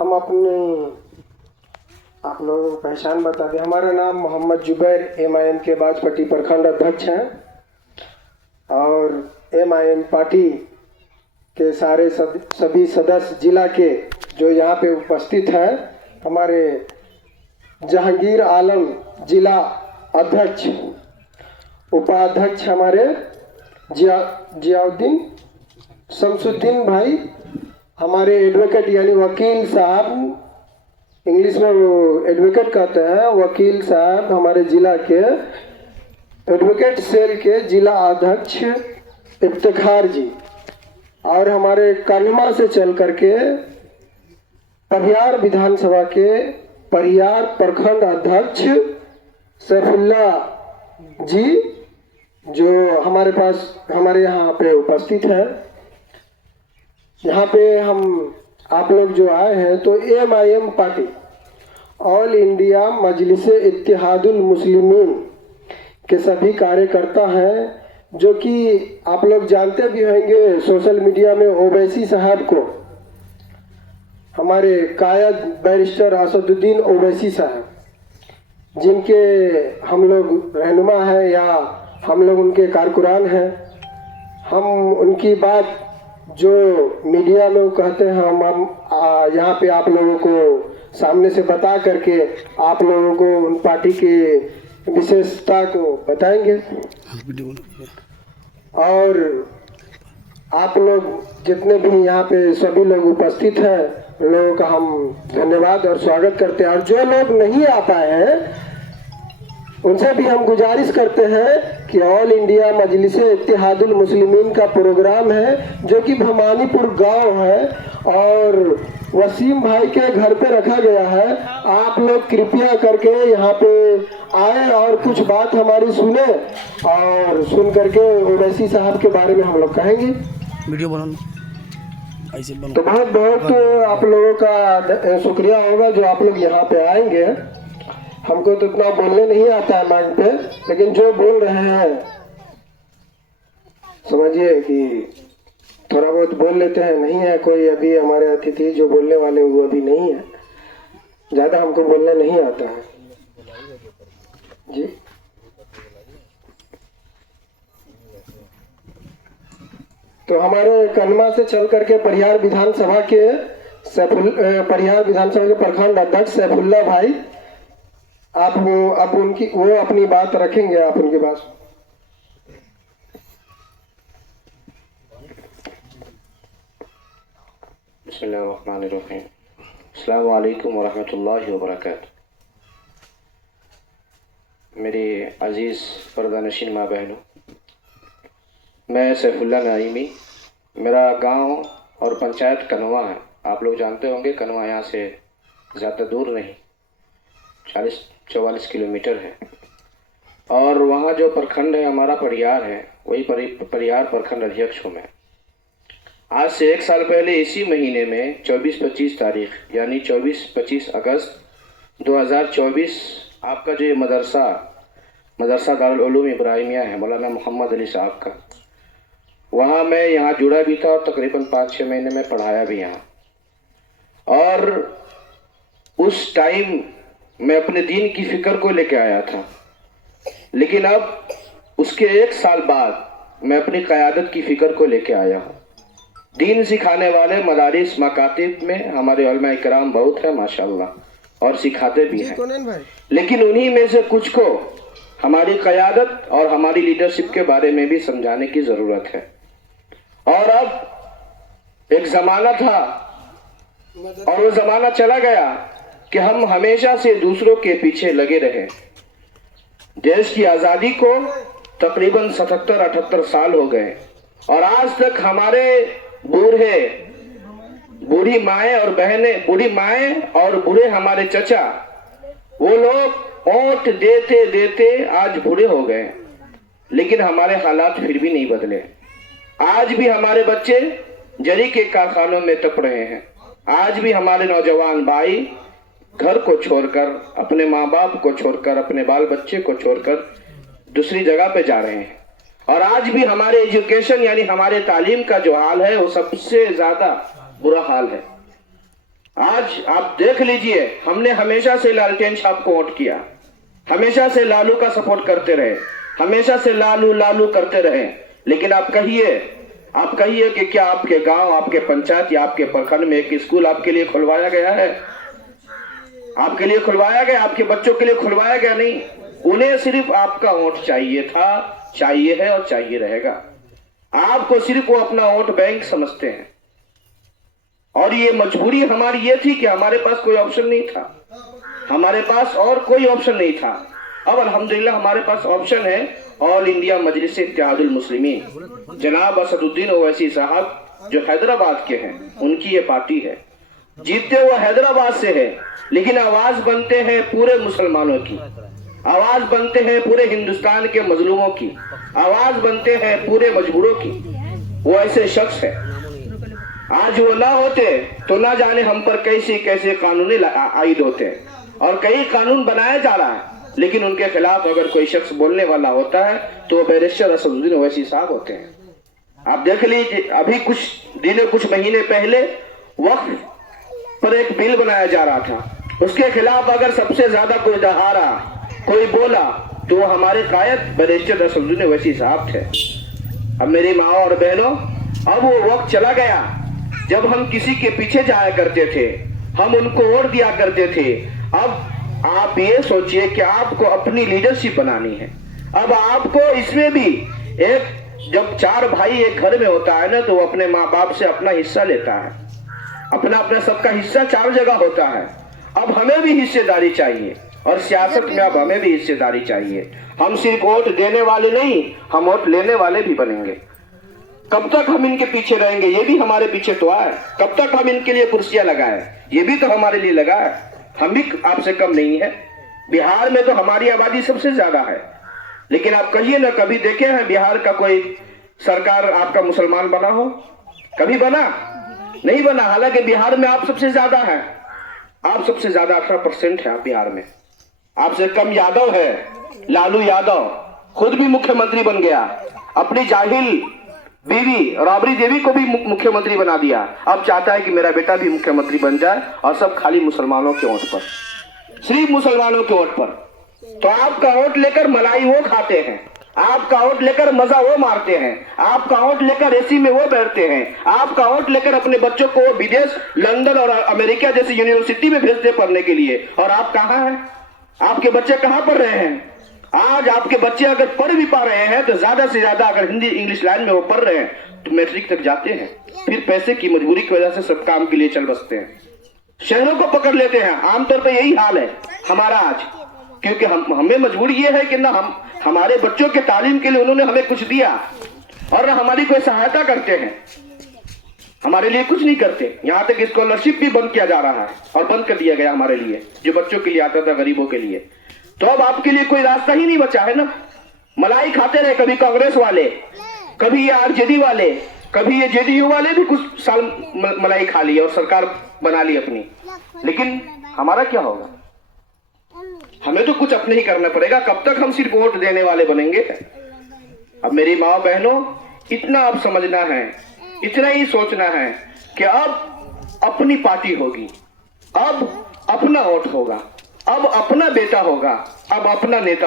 हम अपने आप लोगों को पहचान बता दें। हमारा नाम मोहम्मद जुबैर MIM के बाजपट्टी प्रखंड अध्यक्ष हैं और MIM पार्टी के सारे सभी सदस्य जिला के जो यहाँ पे उपस्थित हैं, हमारे जहांगीर आलम जिला अध्यक्ष, उपाध्यक्ष हमारे जियाउद्दीन शमसुद्दीन भाई, हमारे एडवोकेट यानी वकील साहब, इंग्लिश में वो एडवोकेट कहते हैं, वकील साहब हमारे जिला के एडवोकेट सेल के जिला अध्यक्ष इफ्तिखार जी, और हमारे कानिमा से चल करके परियार विधानसभा के परियार प्रखंड अध्यक्ष सैफुल्ला जी जो हमारे यहाँ पे उपस्थित है। यहाँ पे हम आप लोग जो आए हैं तो MIM पार्टी ऑल इंडिया मजलिस इत्तेहादुल मुस्लिमीन के सभी कार्यकर्ता हैं, जो कि आप लोग जानते भी होंगे सोशल मीडिया में ओवैसी साहब को, हमारे कायद बैरिस्टर असदुद्दीन ओवैसी साहब, जिनके हम लोग रहनुमा हैं या हम लोग उनके कारकुरान हैं। हम उनकी बात जो मीडिया लोग कहते हैं हम यहाँ पे आप लोगों को सामने से बता करके आप लोगों को उन पार्टी की विशेषता को बताएंगे और आप लोग जितने भी यहाँ पे सभी लोग उपस्थित हैं उन लोगों का हम धन्यवाद और स्वागत करते हैं। और जो लोग नहीं आ पाए हैं उनसे भी हम गुजारिश करते हैं कि ऑल इंडिया मजलिस इत्तेहादुल मुस्लिमीन का प्रोग्राम है जो कि भवानीपुर गांव है और वसीम भाई के घर पे रखा गया है। आप लोग कृपया करके यहाँ पे आए और कुछ बात हमारी सुने और सुन करके ओवैसी साहब के बारे में हम लोग कहेंगे। वीडियो बनाना ऐसे बना। तो बहुत बहुत आप लोगों का शुक्रिया होगा जो आप लोग यहाँ पे आएंगे। हमको तो इतना बोलने नहीं आता है माइक पे, लेकिन जो बोल रहे हैं समझिए कि थोड़ा बहुत बोल लेते हैं। नहीं है कोई अभी हमारे अतिथि जो बोलने वाले वो अभी नहीं है, ज़्यादा हमको बोलना नहीं आता है जी। तो हमारे कनमा से चल करके परियार विधानसभा के प्रखंड अध्यक्ष सैफुल्ला भाई, आप वो अपनी बात रखेंगे। आप उनकी बात बिस्मिल्लाहिर्रहमानिर्रहीम। अस्सलामु अलैकुम वरहमतुल्लाहि वबरकातुहू। मेरे अज़ीज़ पर्दानशीन माँ बहनों, मैं सैफुल्ला नाइमी, मेरा गांव और पंचायत कनवा है। आप लोग जानते होंगे कनवा यहाँ से ज़्यादा दूर नहीं, 40-44 किलोमीटर है। और वहाँ जो प्रखंड है हमारा परियार है, वही परियार प्रखंड अध्यक्ष हूँ मैं। आज से 1 साल पहले इसी महीने में 24-25 तारीख यानी 24-25 अगस्त 2024 आपका जो ये मदरसा दारुल उलूम इब्राहिमिया है मौलाना मोहम्मद अली साहब का, वहाँ मैं यहाँ जुड़ा भी था और तकरीबन 5-6 महीने में पढ़ाया भी यहाँ। और उस टाइम मैं अपने दीन की फ़िक्र को लेकर आया था, लेकिन अब उसके 1 साल बाद मैं अपनी क़यादत की फ़िक्र को लेकर आया हूँ। दीन सिखाने वाले मदारिस मकातिब में हमारे उलमा इकराम बहुत है माशाअल्लाह और सिखाते भी हैं, लेकिन उन्हीं में से कुछ को हमारी क़यादत और हमारी लीडरशिप के बारे में भी समझाने की ज़रूरत है। और अब एक ज़माना था और वो ज़माना चला गया कि हम हमेशा से दूसरों के पीछे लगे रहे। देश की आज़ादी को तकरीबन 77-78 साल हो गए और आज तक हमारे बूढ़ी माएँ और बूढ़े हमारे चचा, वो लोग वोट देते देते आज बूढ़े हो गए, लेकिन हमारे हालात फिर भी नहीं बदले। आज भी हमारे बच्चे जरी के कारखानों में तप रहे हैं। आज भी हमारे नौजवान भाई घर को छोड़कर, अपने माँ बाप को छोड़कर, अपने बाल बच्चे को छोड़कर दूसरी जगह पे जा रहे हैं। और आज भी हमारे एजुकेशन यानी हमारे तालीम का जो हाल है वो सबसे ज़्यादा बुरा हाल है। आज आप देख लीजिए, हमने हमेशा से लालटेन छाप को वोट किया, हमेशा से लालू का सपोर्ट करते रहे, हमेशा से लालू लालू करते रहे। लेकिन आप कहिए कि क्या आपके गांव, आपके पंचायत या आपके प्रखंड में एक स्कूल आपके लिए खुलवाया गया है? आपके लिए खुलवाया गया? आपके बच्चों के लिए खुलवाया गया? नहीं। उन्हें सिर्फ आपका वोट चाहिए था, चाहिए है और चाहिए रहेगा। आपको सिर्फ वो अपना वोट बैंक समझते हैं। और ये मजबूरी हमारी ये थी कि हमारे पास कोई ऑप्शन नहीं था, हमारे पास और कोई ऑप्शन नहीं था। अब अल्हम्दुलिल्लाह हमारे पास ऑप्शन है। ऑल इंडिया मजलिस इत्तेहादुल मुस्लिमीन, जनाब असदुद्दीन ओवैसी साहब जो हैदराबाद के हैं, उनकी ये पार्टी है। जीतते वो हैदराबाद से है, लेकिन आवाज बनते हैं पूरे मुसलमानों की, आवाज बनते हैं पूरे हिंदुस्तान के मजलूमों की, आवाज बनते हैं पूरे मजबूरों की। वो ऐसे शख्स है, आज वो ना होते तो ना जाने हम पर कैसे कैसे कानून आयद होते हैं। और कई कानून बनाया जा रहा है, लेकिन उनके खिलाफ अगर कोई शख्स बोलने वाला होता है तो वो बैरिस्टर असदुद्दीन ओवैसी साहब होते हैं। आप देख लीजिए, अभी कुछ महीने पहले वक्फ पर एक बिल बनाया जा रहा था, उसके खिलाफ अगर सबसे ज्यादा कोई दहाड़ा, कोई बोला, तो वो हमारे कायद बैरिस्टर असदुद्दीन ओवैसी साहब थे। अब मेरी माँ और बहनों, अब वो वक्त चला गया जब हम किसी के पीछे जाया करते थे, हम उनको वोट दिया करते थे। अब आप ये सोचिए कि आपको अपनी लीडरशिप बनानी है। अब आपको इसमें भी जब 4 भाई एक घर में होता है ना, तो वो अपने माँ बाप से अपना हिस्सा लेता है, अपना सबका हिस्सा 4 जगह होता है। अब हमें भी हिस्सेदारी चाहिए, और सियासत में अब हमें भी हिस्सेदारी चाहिए। हम सिर्फ वोट देने वाले नहीं, हम वोट लेने वाले भी बनेंगे। कब तक हम इनके पीछे रहेंगे? ये भी हमारे पीछे तो आए। कब तक हम इनके लिए कुर्सियां लगाए? ये भी तो हमारे लिए लगाए। हम भी आपसे कम नहीं है। बिहार में तो हमारी आबादी सबसे ज्यादा है, लेकिन आप कहिए ना, कभी देखे हैं बिहार का कोई सरकार आपका मुसलमान बना हो? कभी बना? नहीं बना। हालांकि बिहार में आप सबसे ज्यादा हैं, आप सबसे ज्यादा 18% है बिहार में। आपसे कम यादव है, लालू यादव खुद भी मुख्यमंत्री बन गया, अपनी जाहिल बीवी राबड़ी देवी को भी मुख्यमंत्री बना दिया। अब चाहता है कि मेरा बेटा भी मुख्यमंत्री बन जाए, और सब खाली मुसलमानों के वोट पर, सिर्फ मुसलमानों के वोट पर। तो आपका वोट लेकर मलाई वो खाते हैं, आपका वोट लेकर मजा वो मारते हैं, आपका वोट लेकर एसी में वो बैठते हैं, आपका वोट लेकर अपने बच्चों को विदेश, लंदन और अमेरिका जैसी यूनिवर्सिटी में भेजते पढ़ने के लिए। और आप कहाँ हैं? आपके बच्चे कहाँ पढ़ रहे हैं? आज आपके बच्चे अगर पढ़ भी पा रहे हैं तो ज्यादा से ज्यादा अगर हिंदी इंग्लिश लाइन में वो पढ़ रहे हैं तो मैट्रिक तक जाते हैं, फिर पैसे की मजबूरी की वजह से सब काम के लिए चल बसते हैं, शहरों को पकड़ लेते हैं। आमतौर पर यही हाल है हमारा आज, क्योंकि हमें मजबूरी ये है कि ना हमारे बच्चों के तालीम के लिए उन्होंने हमें कुछ दिया, और ना हमारी कोई सहायता करते हैं, हमारे लिए कुछ नहीं करते। यहाँ तक स्कॉलरशिप भी बंद किया जा रहा है, और बंद कर दिया गया हमारे लिए, जो बच्चों के लिए आता था, गरीबों के लिए। तो अब आपके लिए कोई रास्ता ही नहीं बचा है ना। मलाई खाते रहे, कभी कांग्रेस वाले, कभी ये आरजेडी वाले, कभी ये जेडीयू वाले भी कुछ साल मलाई खा ली और सरकार बना ली अपनी। लेकिन हमारा क्या होगा? हमें तो कुछ अपने ही करना पड़ेगा। कब तक हम सिर्फ वोट देने वाले बनेंगे? अब मेरी माँ बहनों, इतना अब समझना है, इतना ही सोचना है कि अब अपनी पार्टी होगी, अब अपना वोट होगा, अब अपना बेटा होगा, अब अपना नेता